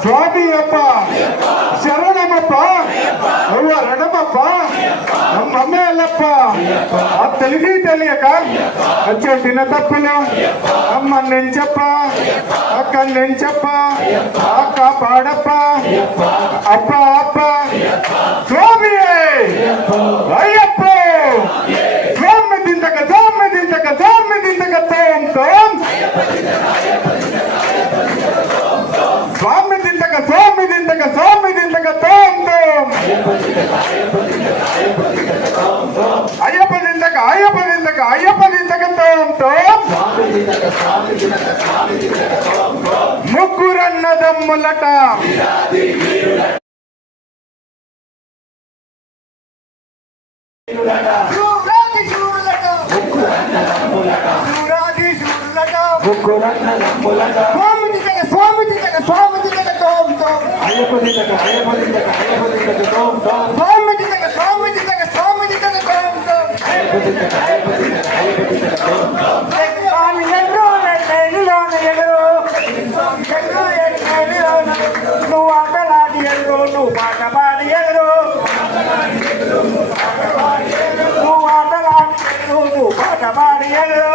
స్వామి అప్ప శరణమప్ప నువ్వు రణమప్ప నమ్మే అల్లప్ప ఆ తెలిసి తెలియక చేసిన తప్పులు అమ్మ నేను చెప్ప అక్క నేను చెప్ప అక్క పాడప్ప అప్ప అప్ప స్వామి అయ్యప్ప స్వామి దింతక స్వామి దింతక స్వామి దింతక తోం తోం స్వామి దింతక స్వామి దింతక స్వామి దింతక తోం తోం అయ్యప్ప దింతక అయ్యప్ప దింతక అయ్యప్ప దింతక తోం తోం ముగ్గురన్నదమ్ములట నువ్వు ఆటలాడి ఎదురు నువ్వు పాట పాడి ఎదురు నువ్వు ఆటలాడి ఎదురు నువ్వు పాట పాడి ఎదురు